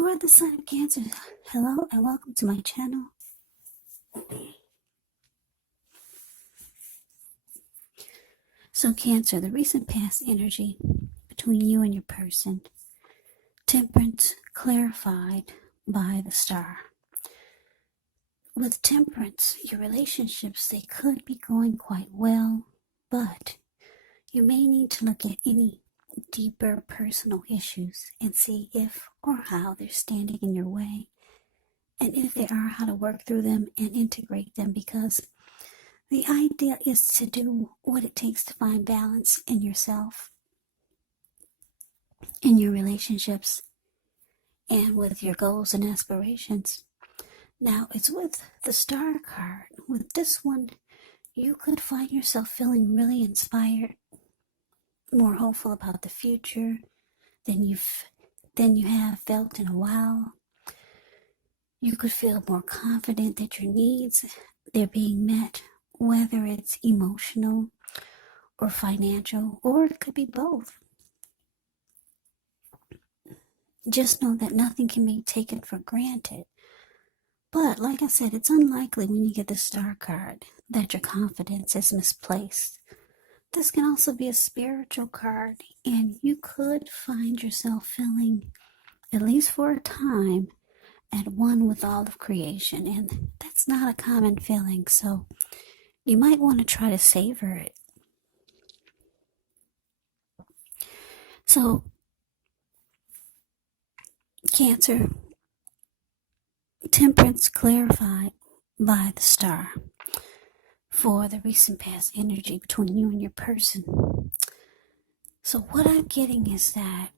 For the sign of Cancer, hello and welcome to my channel. So Cancer, the recent past energy between you and your person. Temperance clarified by the star. With Temperance, your relationships, they could be going quite well, but you may need to look at any deeper personal issues and see if or how they're standing in your way. And if they are, how to work through them and integrate them, because the idea is to do what it takes to find balance in yourself, in your relationships, and with your goals and aspirations. Now, it's with the Star card. With this one, you could find yourself feeling really inspired, more hopeful about the future than you have felt in a while. You could feel more confident that your needs, they're being met, whether it's emotional or financial, or it could be both. Just know that nothing can be taken for granted. But like I said, it's unlikely when you get the Star card that your confidence is misplaced. This can also be a spiritual card, and you could find yourself feeling, at least for a time, at one with all of creation. And that's not a common feeling, so you might want to try to savor it. So, Cancer, Temperance clarified by the star for the recent past energy between you and your person. So what I'm getting is that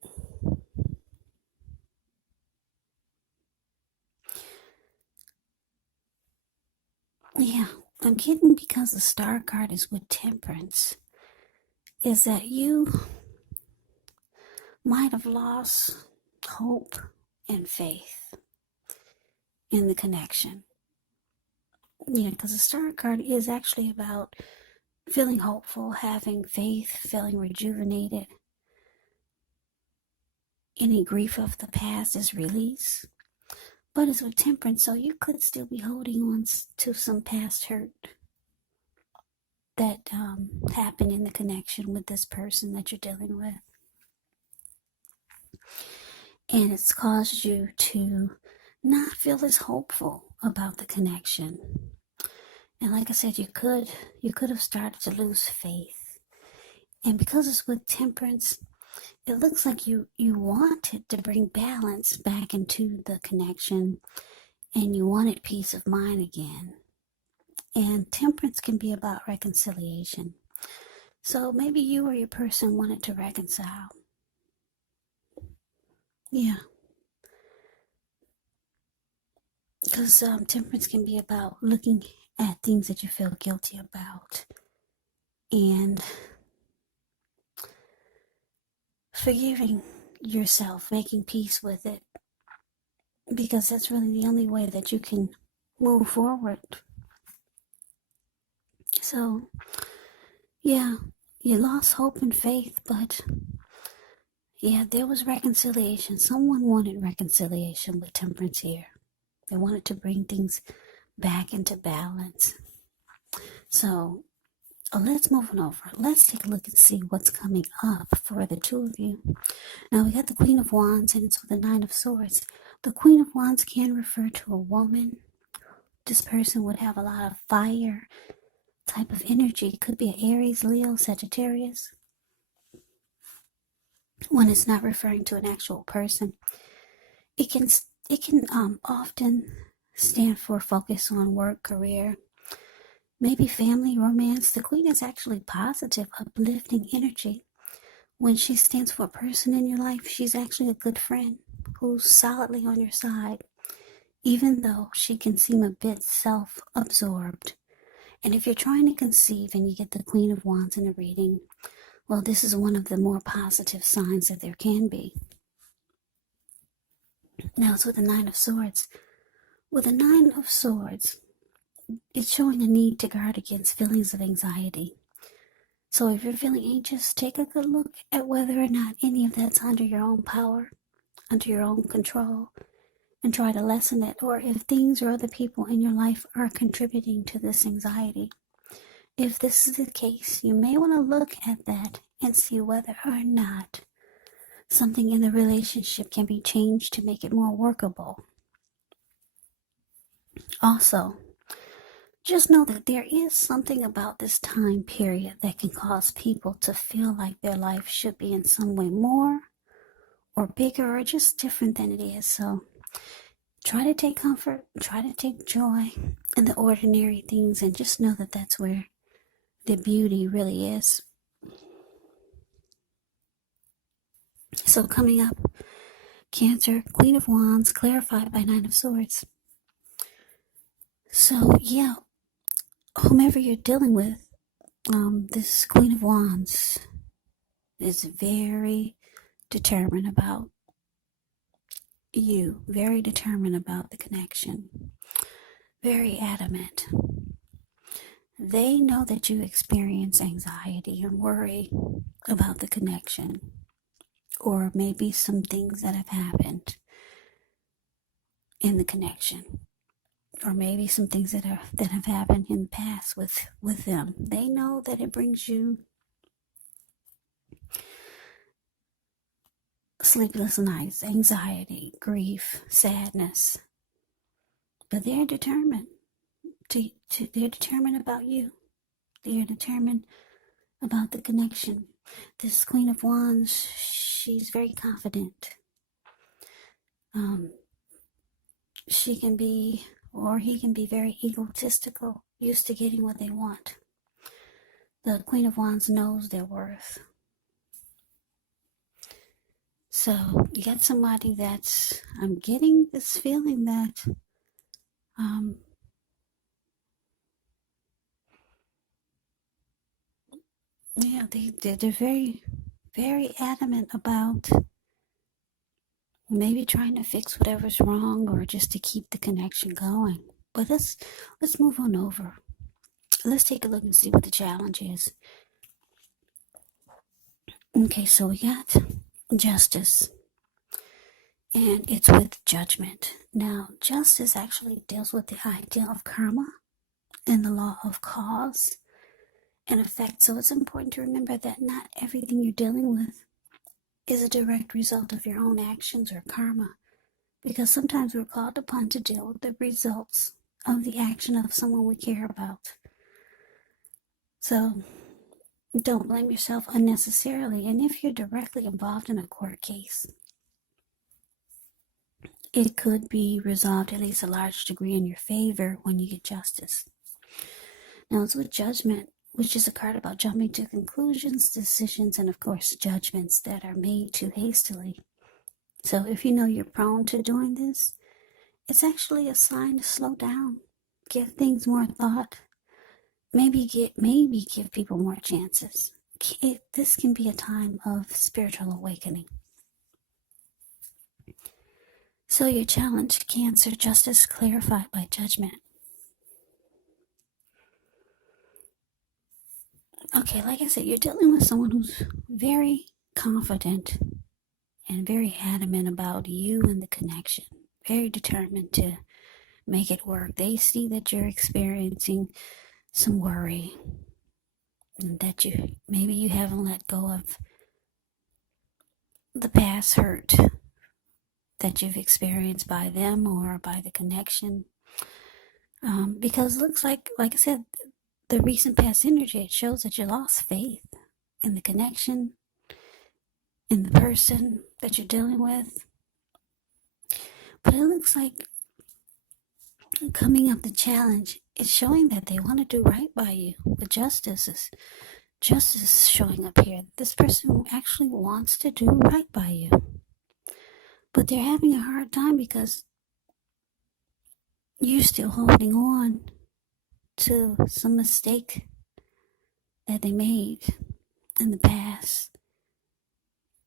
I'm getting, because the star card is with Temperance, is that you might have lost hope and faith in the connection. Because the star card is actually about feeling hopeful, having faith, feeling rejuvenated. Any grief of the past is released. But it's with Temperance, so you could still be holding on to some past hurt that happened in the connection with this person that you're dealing with. And it's caused you to not feel as hopeful about the connection. And like I said, you could have started to lose faith. And because it's with Temperance, it looks like you wanted to bring balance back into the connection, and you wanted peace of mind again. And Temperance can be about reconciliation. So maybe you or your person wanted to reconcile. Yeah. Because Temperance can be about looking at things that you feel guilty about and forgiving yourself, making peace with it, because that's really the only way that you can move forward. So, yeah, you lost hope and faith, but yeah, there was reconciliation. Someone wanted reconciliation with Temperance here. They wanted to bring things back into balance. So, let's move on over. Let's take a look and see what's coming up for the two of you. Now, we got the Queen of Wands, and it's with the Nine of Swords. The Queen of Wands can refer to a woman. This person would have a lot of fire type of energy. It could be an Aries, Leo, Sagittarius. When it's not referring to an actual person, it can often stand for focus on work, career, maybe family, romance. The Queen is actually positive, uplifting energy. When she stands for a person in your life, she's actually a good friend who's solidly on your side, even though she can seem a bit self-absorbed. And if you're trying to conceive and you get the Queen of Wands in a reading, well, this is one of the more positive signs that there can be. Now it's with the Nine of Swords. With the Nine of Swords, it's showing a need to guard against feelings of anxiety. So if you're feeling anxious, take a good look at whether or not any of that's under your own power, under your own control. and try to lessen it, or if things or other people in your life are contributing to this anxiety. If this is the case, you may want to look at that and see whether or not something in the relationship can be changed to make it more workable. Also, just know that there is something about this time period that can cause people to feel like their life should be in some way more or bigger or just different than it is. So try to take comfort, try to take joy in the ordinary things, and just know that that's where the beauty really is. So coming up, Cancer, Queen of Wands, clarified by Nine of Swords. So yeah, whomever you're dealing with, this Queen of Wands is very determined about you, very determined about the connection, very adamant. They know that you experience anxiety and worry about the connection, or maybe some things that have happened in the connection, or maybe some things that have happened in the past with them. They know that it brings you sleepless nights, anxiety, grief, sadness, but they're determined they're determined about you. They're determined about the connection. This Queen of Wands, she's very confident. She can be, or he can be, very egotistical, used to getting what they want. The Queen of Wands knows their worth. So you got somebody that's, I'm getting this feeling that yeah, they're very, very adamant about maybe trying to fix whatever's wrong or just to keep the connection going. But let's move on over. Let's take a look and see what the challenge is. Okay, so we got Justice, and it's with Judgment. Now, Justice actually deals with the idea of karma and the law of cause and effect. So it's important to remember that not everything you're dealing with is a direct result of your own actions or karma, because sometimes we're called upon to deal with the results of the action of someone we care about. So don't blame yourself unnecessarily. And if you're directly involved in a court case, it could be resolved at least a large degree in your favor when you get justice. Now it's with Judgment, which is a card about jumping to conclusions, decisions, and of course judgments that are made too hastily. So if you know you're prone to doing this, it's actually a sign to slow down, give things more thought, maybe give people more chances. This can be a time of spiritual awakening. So your challenge, Cancer, Justice clarified by Judgment. Okay, like I said, you're dealing with someone who's very confident and very adamant about you and the connection, very determined to make it work. They see that you're experiencing some worry, and that maybe you haven't let go of the past hurt that you've experienced by them or by the connection. Because it looks like I said, the recent past energy, it shows that you lost faith in the connection, in the person that you're dealing with. But it looks like coming up the challenge, it's showing that they want to do right by you. With justice showing up here. This person actually wants to do right by you. But they're having a hard time because you're still holding on to some mistake that they made in the past.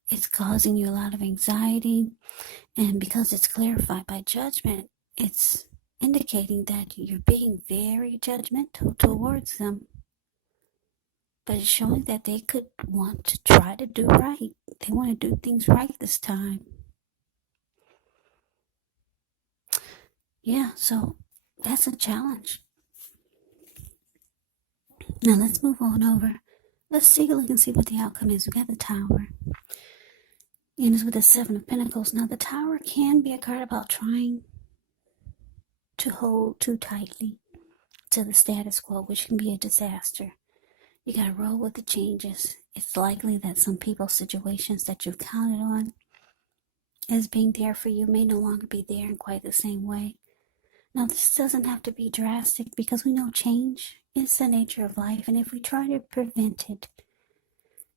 It's causing you a lot of anxiety, and because it's clarified by Judgment, it's indicating that you're being very judgmental towards them. But it's showing that they could want to try to do right. They want to do things right this time. Yeah, so that's a challenge. Now let's move on over. Let's take a look and see what the outcome is. We got the Tower. And it's with the Seven of Pentacles. Now the Tower can be a card about trying to hold too tightly to the status quo, which can be a disaster. You gotta roll with the changes. It's likely that some people's situations that you've counted on as being there for you may no longer be there in quite the same way. Now, this doesn't have to be drastic because we know change is the nature of life, and if we try to prevent it,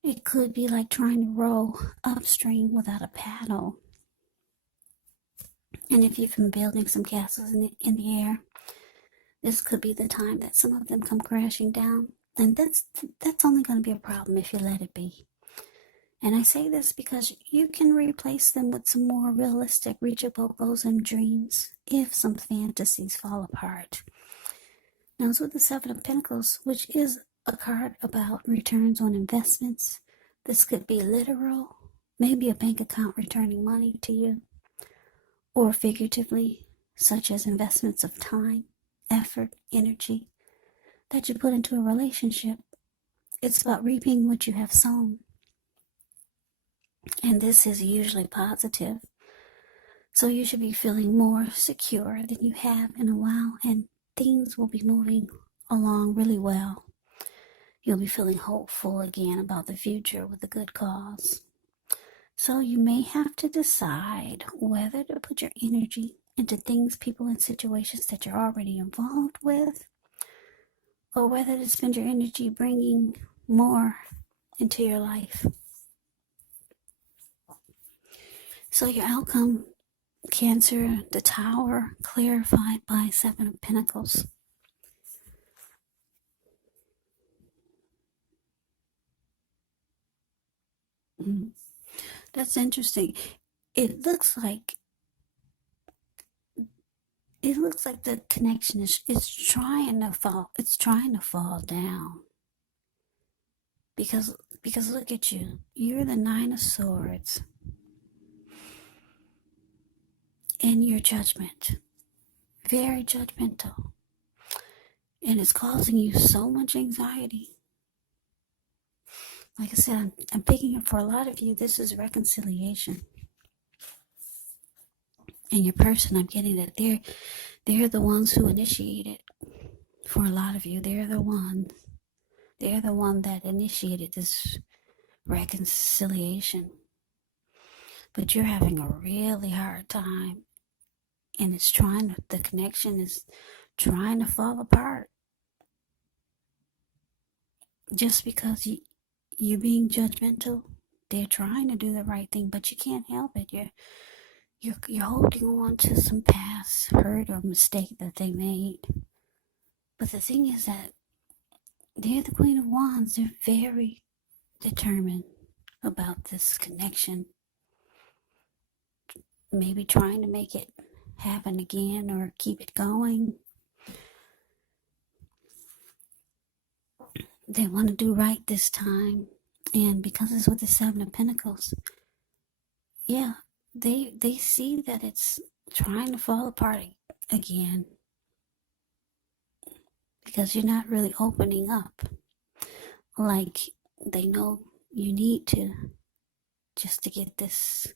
it could be like trying to row upstream without a paddle. And if you've been building some castles in the air, this could be the time that some of them come crashing down. And that's only going to be a problem if you let it be. And I say this because you can replace them with some more realistic, reachable goals and dreams if some fantasies fall apart. Now it's with the Seven of Pentacles, which is a card about returns on investments. This could be literal, maybe a bank account returning money to you, or figuratively, such as investments of time, effort, energy that you put into a relationship. It's about reaping what you have sown. And this is usually positive. So you should be feeling more secure than you have in a while, and things will be moving along really well. You'll be feeling hopeful again about the future with a good cause. So you may have to decide whether to put your energy into things, people, and situations that you're already involved with, or whether to spend your energy bringing more into your life. So your outcome, Cancer, the Tower, clarified by Seven of Pentacles. That's interesting. It looks like the connection is trying to fall. It's trying to fall down. Because look at you. You're the Nine of Swords. And your judgment. Very judgmental. And it's causing you so much anxiety. Like I said, I'm picking up for a lot of you, this is reconciliation. And your person, I'm getting that they're the ones who initiate it. For a lot of you, they're the one that initiated this reconciliation. But you're having a really hard time, and the connection is trying to fall apart. Just because you're being judgmental, they're trying to do the right thing, but you can't help it. You're holding on to some past hurt or mistake that they made. But the thing is that they're the Queen of Wands. They're very determined about this connection. Maybe trying to make it happen again or keep it going. They want to do right this time. And because it's with the Seven of Pentacles, yeah, they see that it's trying to fall apart again. Because you're not really opening up like they know you need to, just to get this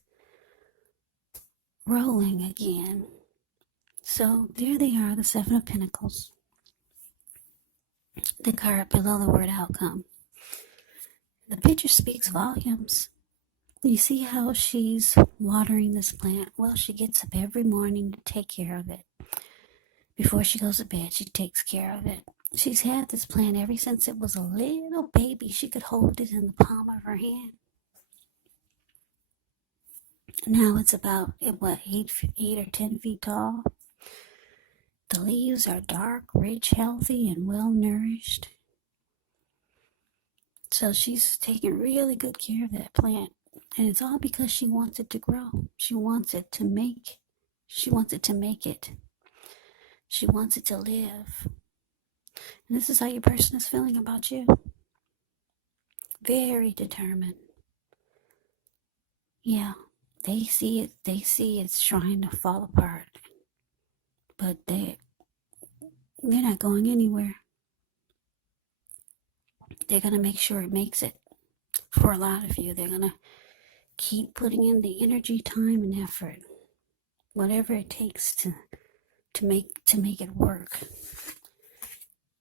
rolling again. So there they are, the Seven of Pentacles. The card below the word outcome. The picture speaks volumes. You see how she's watering this plant? Well, she gets up every morning to take care of it. Before she goes to bed, she takes care of it. She's had this plant ever since it was a little baby. She could hold it in the palm of her hand. Now it's about, 8 or 10 feet tall. The leaves are dark, rich, healthy, and well nourished. So she's taking really good care of that plant. And it's all because she wants it to grow. She wants it to make it. She wants it to live. And this is how your person is feeling about you. Very determined. Yeah, they see it's trying to fall apart. but they're not going anywhere. They're going to make sure it makes it. For a lot of you, they're going to keep putting in the energy, time, and effort, whatever it takes to make it work.